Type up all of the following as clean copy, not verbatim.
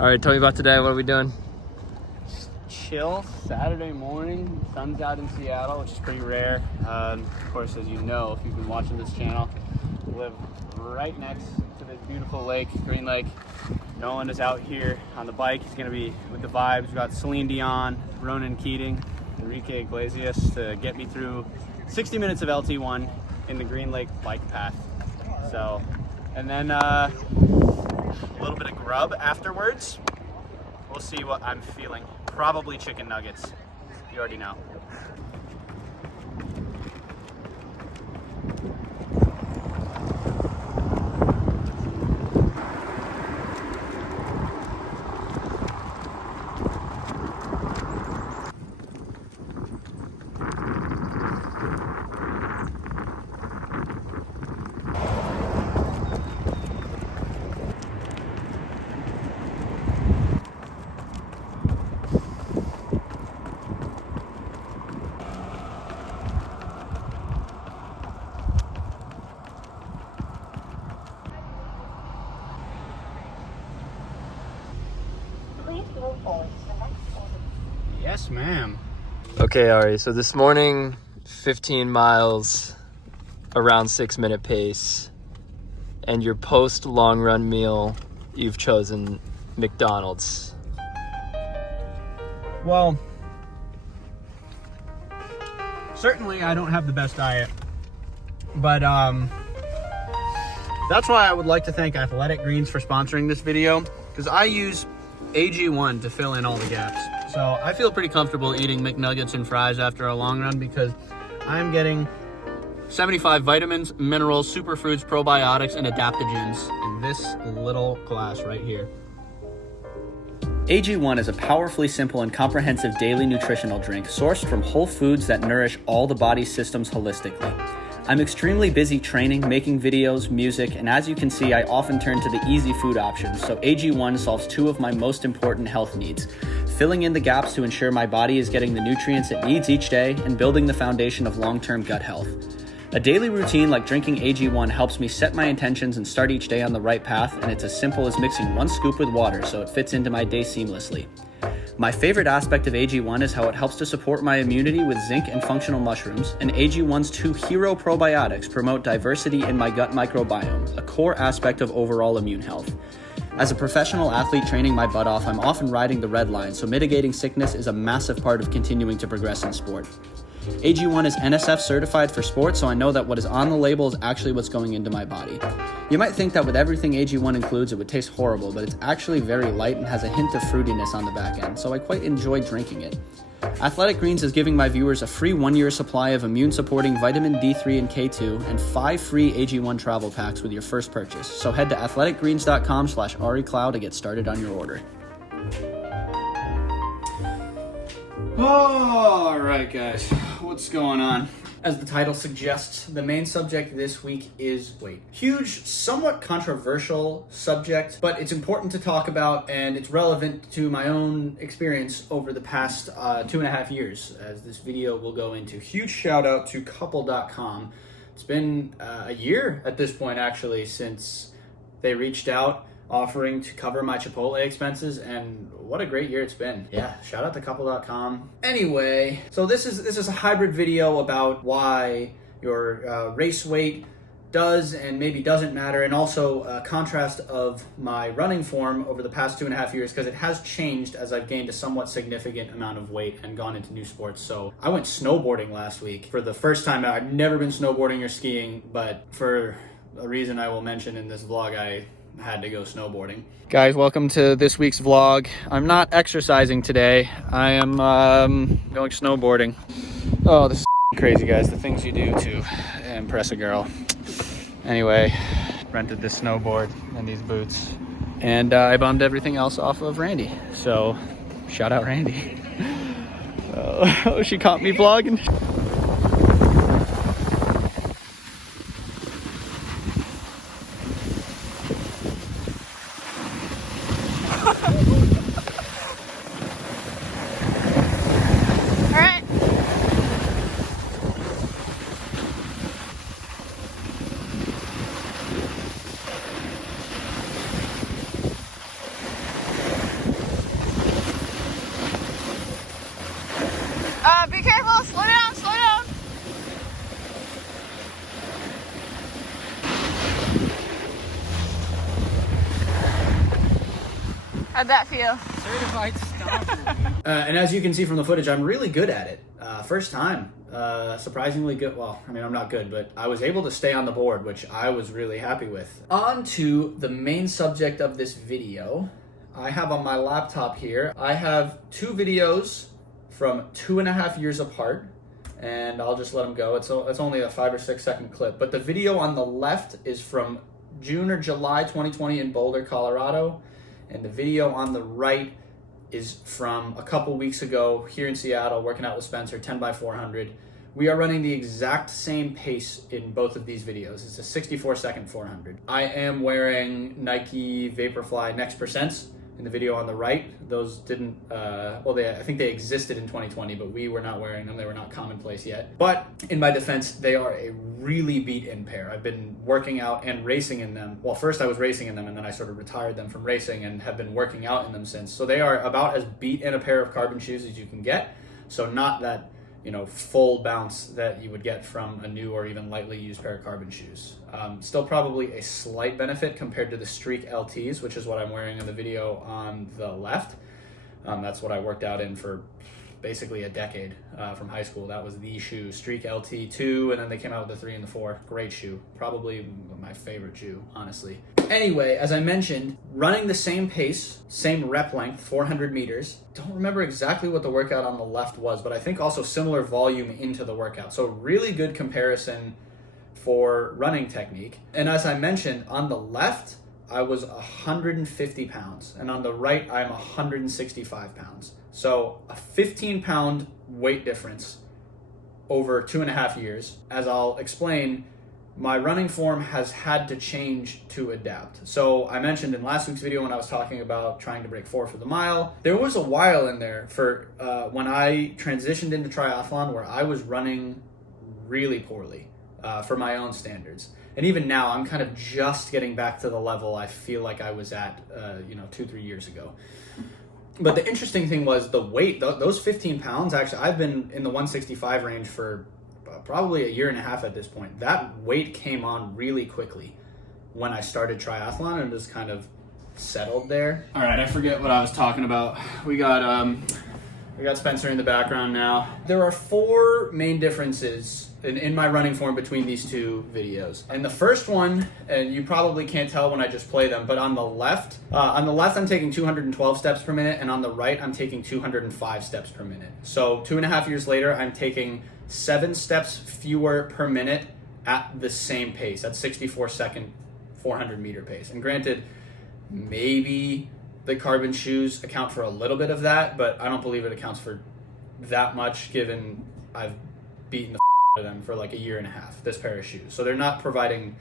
All right, tell me about today. What are we doing? Chill Saturday morning. Sun's out in Seattle, which is pretty rare. Of course, as you know, if you've been watching this channel, I live right next to this beautiful lake, Green Lake. Nolan is out here on the bike. He's gonna be with the vibes. We've got Celine Dion, Ronan Keating, Enrique Iglesias to get me through 60 minutes of LT1 in the Green Lake bike path. So, and then a little bit of grub afterwards. We'll see what I'm feeling. Probably chicken nuggets. You already know. Yes, ma'am. Okay, Ari, so this morning, 15 miles, around 6-minute pace, and your post-long run meal, you've chosen McDonald's. Well, certainly I don't have the best diet, but that's why I would like to thank Athletic Greens for sponsoring this video, because I use AG1 to fill in all the gaps. So I feel pretty comfortable eating McNuggets and fries after a long run because I'm getting 75 vitamins, minerals, superfoods, probiotics, and adaptogens in this little glass right here. AG1 is a powerfully simple and comprehensive daily nutritional drink sourced from whole foods that nourish all the body's systems holistically. I'm extremely busy training, making videos, music, and as you can see, I often turn to the easy food options, so AG1 solves two of my most important health needs: filling in the gaps to ensure my body is getting the nutrients it needs each day, and building the foundation of long-term gut health. A daily routine like drinking AG1 helps me set my intentions and start each day on the right path, and it's as simple as mixing 1 scoop with water so it fits into my day seamlessly. My favorite aspect of AG1 is how it helps to support my immunity with zinc and functional mushrooms, and AG1's 2 hero probiotics promote diversity in my gut microbiome, a core aspect of overall immune health. As a professional athlete training my butt off, I'm often riding the red line, so mitigating sickness is a massive part of continuing to progress in sport. AG1 is NSF certified for sports, so I know that what is on the label is actually what's going into my body. You might think that with everything AG1 includes, it would taste horrible, but it's actually very light and has a hint of fruitiness on the back end, so I quite enjoy drinking it. Athletic Greens is giving my viewers a free 1-year supply of immune-supporting vitamin D3 and K2 and 5 free AG1 travel packs with your first purchase. So head to athleticgreens.com/AriCloud to get started on your order. All right, guys, what's going on? As the title suggests, the main subject this week is weight. Huge, somewhat controversial subject, but it's important to talk about, and it's relevant to my own experience over the past 2.5 years, as this video will go into. Huge shout out to couple.com. It's been a year at this point, actually, since they reached out offering to cover my Chipotle expenses, and what a great year it's been. Yeah, shout out to couple.com. Anyway, so this is a hybrid video about why your race weight does and maybe doesn't matter, and also a contrast of my running form over the past 2.5 years, because it has changed as I've gained a somewhat significant amount of weight and gone into new sports. So I went snowboarding last week for the first time. I've never been snowboarding or skiing, but for a reason I will mention in this vlog, I had to go snowboarding. Guys, welcome to this week's vlog. I'm not exercising today. I am going snowboarding. Oh, this is crazy, guys. The things you do to impress a girl. Anyway, rented this snowboard and these boots, and I bummed everything else off of Randy. So, shout out Randy. Oh, she caught me vlogging. How'd that feel? Certified stomper. And as you can see from the footage, I'm really good at it. First time. Surprisingly good. Well, I mean, I'm not good, but I was able to stay on the board, which I was really happy with. On to the main subject of this video. I have on my laptop here, I have 2 videos from 2.5 years apart, and I'll just let them go. It's only a 5 or 6 second clip, but the video on the left is from June or July 2020 in Boulder, Colorado, and the video on the right is from a couple weeks ago here in Seattle, working out with Spencer, 10x400. We are running the exact same pace in both of these videos. It's a 64-second 400. I am wearing Nike Vaporfly Next Percents in the video on the right. Those didn't, I think they existed in 2020, but we were not wearing them. They were not commonplace yet. But in my defense, they are a really beat-in pair. I've been working out and racing in them. Well, first I was racing in them, and then I sort of retired them from racing and have been working out in them since. So they are about as beat-in a pair of carbon shoes as you can get. So not that, full bounce that you would get from a new or even lightly used pair of carbon shoes. Still probably a slight benefit compared to the Streak LTs, which is what I'm wearing in the video on the left. That's what I worked out in for basically a decade from high school. That was the shoe, Streak LT2, and then they came out with the 3 and the 4. Great shoe. Probably my favorite shoe, honestly. Anyway, as I mentioned, running the same pace, same rep length, 400 meters. Don't remember exactly what the workout on the left was, but I think also similar volume into the workout. So really good comparison for running technique. And as I mentioned, on the left, I was 150 pounds, and on the right, I'm 165 pounds. So a 15-pound weight difference over 2.5 years. As I'll explain, my running form has had to change to adapt. So I mentioned in last week's video when I was talking about trying to break 4 for the mile, there was a while in there for when I transitioned into triathlon where I was running really poorly for my own standards. And even now, I'm kind of just getting back to the level I feel like I was at, 2-3 years ago. But the interesting thing was the weight, those 15 pounds, actually, I've been in the 165 range for probably 1.5 years at this point. That weight came on really quickly when I started triathlon and just kind of settled there. All right, I forget what I was talking about. We got Spencer in the background now. There are 4 main differences in my running form between these 2 videos. And the first one, and you probably can't tell when I just play them, but on the left I'm taking 212 steps per minute, and on the right I'm taking 205 steps per minute. So 2.5 years later, I'm taking 7 steps fewer per minute at the same pace, at 64-second 400-meter pace. And granted, maybe the carbon shoes account for a little bit of that, but I don't believe it accounts for that much given I've beaten the out of them for like 1.5 years, this pair of shoes. So they're not providing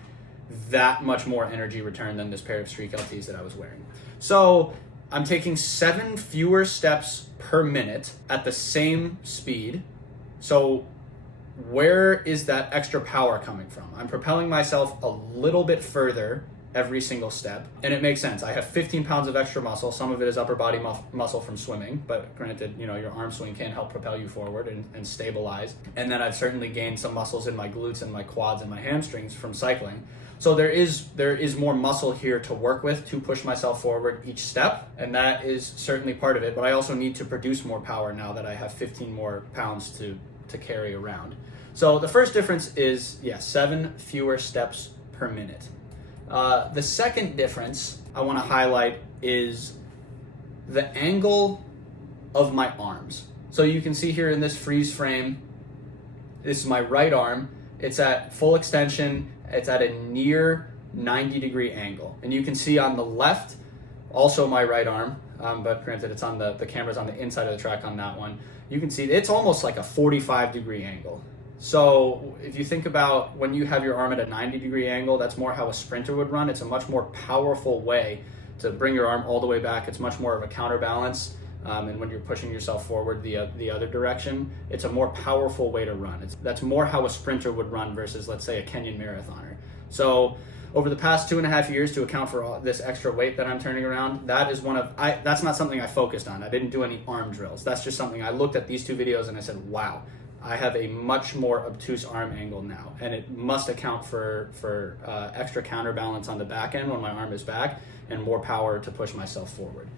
that much more energy return than this pair of Streak LTs that I was wearing. So I'm taking 7 fewer steps per minute at the same speed. So where is that extra power coming from? I'm propelling myself a little bit further every single step, and it makes sense. I have 15 pounds of extra muscle. Some of it is upper body muscle from swimming, but granted, your arm swing can help propel you forward and stabilize. And then I've certainly gained some muscles in my glutes and my quads and my hamstrings from cycling. So there is more muscle here to work with to push myself forward each step, and that is certainly part of it. But I also need to produce more power now that I have 15 more pounds to carry around. So the first difference is, 7 fewer steps per minute. The second difference I want to highlight is the angle of my arms. So you can see here in this freeze frame, this is my right arm. It's at full extension. It's at a near 90-degree angle. And you can see on the left, also my right arm, but granted it's on the camera's on the inside of the track on that one. You can see it's almost like a 45-degree angle. So if you think about when you have your arm at a 90-degree angle, that's more how a sprinter would run. It's a much more powerful way to bring your arm all the way back. It's much more of a counterbalance. And when you're pushing yourself forward the other direction, it's a more powerful way to run. That's more how a sprinter would run versus, let's say, a Kenyan marathoner. So over the past 2.5 years, to account for all this extra weight that I'm turning around, that's not something I focused on. I didn't do any arm drills. That's just something I looked at these 2 videos and I said, wow, I have a much more obtuse arm angle now, and it must account for extra counterbalance on the back end when my arm is back and more power to push myself forward.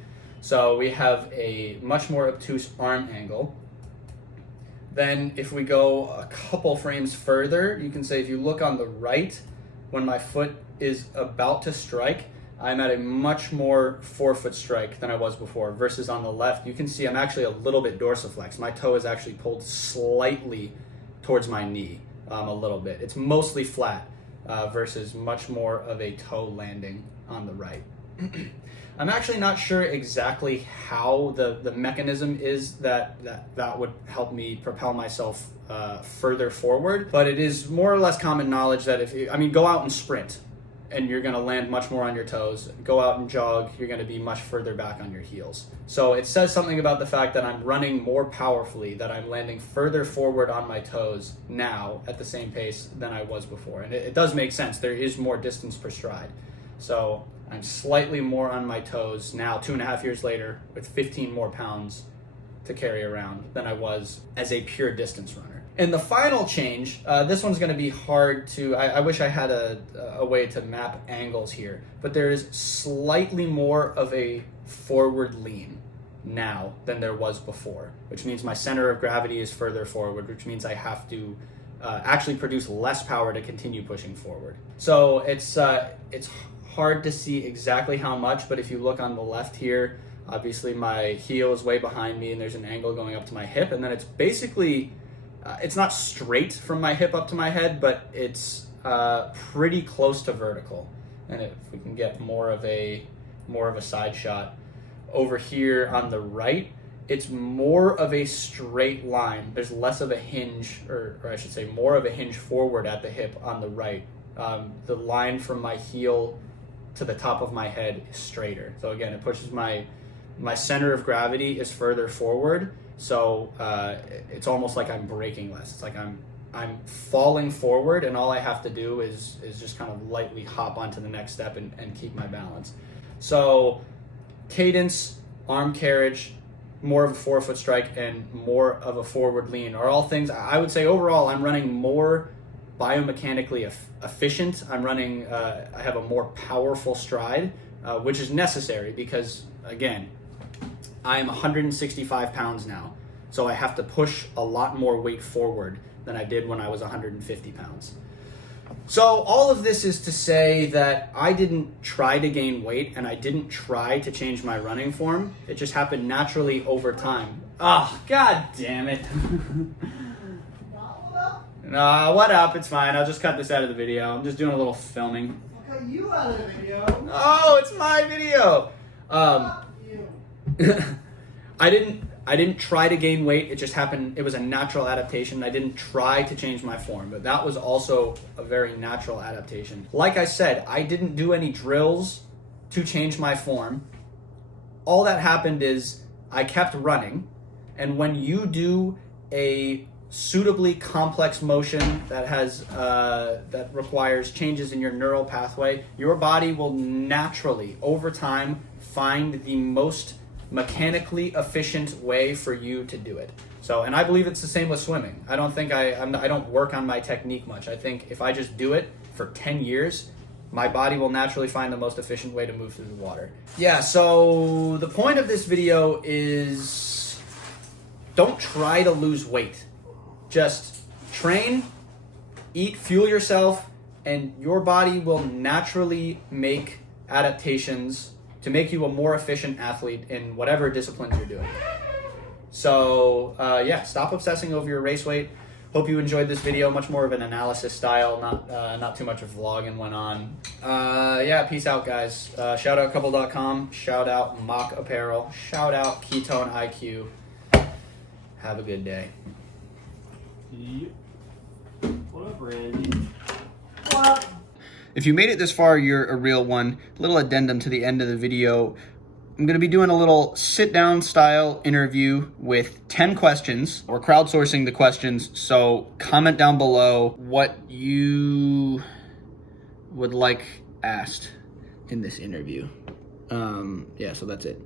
So we have a much more obtuse arm angle. Then if we go a couple frames further, you can say if you look on the right, when my foot is about to strike, I'm at a much more forefoot strike than I was before, versus on the left, you can see I'm actually a little bit dorsiflex. My toe is actually pulled slightly towards my knee, a little bit. It's mostly flat versus much more of a toe landing on the right. I'm actually not sure exactly how the mechanism is that would help me propel myself further forward, but it is more or less common knowledge that if you, go out and sprint, and you're going to land much more on your toes. Go out and jog, you're going to be much further back on your heels. So it says something about the fact that I'm running more powerfully, that I'm landing further forward on my toes now at the same pace than I was before. And it does make sense. There is more distance per stride. So I'm slightly more on my toes now, 2.5 years later, with 15 more pounds to carry around than I was as a pure distance runner. And the final change, this one's going to be hard to, I wish I had a way to map angles here, but there is slightly more of a forward lean now than there was before, which means my center of gravity is further forward, which means I have to actually produce less power to continue pushing forward. So it's hard to see exactly how much, but if you look on the left here, obviously my heel is way behind me and there's an angle going up to my hip, and then it's basically, it's not straight from my hip up to my head, but it's pretty close to vertical. And if we can get more of a side shot over here on the right, it's more of a straight line. There's less of a hinge, or I should say more of a hinge forward at the hip on the right. The line from my heel to the top of my head is straighter. So again, it pushes my center of gravity is further forward. So it's almost like I'm braking less. It's like I'm falling forward, and all I have to do is just kind of lightly hop onto the next step and keep my balance. So cadence, arm carriage, more of a forefoot strike, and more of a forward lean are all things I would say overall I'm running more biomechanically efficient. I'm running, I have a more powerful stride, which is necessary because, again, I'm 165 pounds now, so I have to push a lot more weight forward than I did when I was 150 pounds. So all of this is to say that I didn't try to gain weight and I didn't try to change my running form. It just happened naturally over time. Oh, God damn it. No, what up? It's fine. I'll just cut this out of the video. I'm just doing a little filming. I'll cut you out of the video. Oh, it's my video. I didn't try to gain weight. It just happened. It was a natural adaptation. I didn't try to change my form, but that was also a very natural adaptation. Like I said, I didn't do any drills to change my form. All that happened is I kept running, and when you do a suitably complex motion that has that requires changes in your neural pathway, your body will naturally, over time, find the most mechanically efficient way for you to do it. So, and I believe it's the same with swimming. I don't think I don't work on my technique much. I think if I just do it for 10 years, my body will naturally find the most efficient way to move through the water. Yeah, so the point of this video is don't try to lose weight. Just train, eat, fuel yourself, and your body will naturally make adaptations to make you a more efficient athlete in whatever disciplines you're doing. So yeah, stop obsessing over your race weight. Hope you enjoyed this video, much more of an analysis style, not too much of vlogging went on. Yeah, peace out, guys. Shout out couple.com, shout out Mock Apparel, shout out Ketone IQ. Have a good day. What up, Randy? What up? If you made it this far, you're a real one. Little addendum to the end of the video. I'm going to be doing a little sit-down style interview with 10 questions. We're crowdsourcing the questions, so comment down below what you would like asked in this interview. Yeah, so that's it.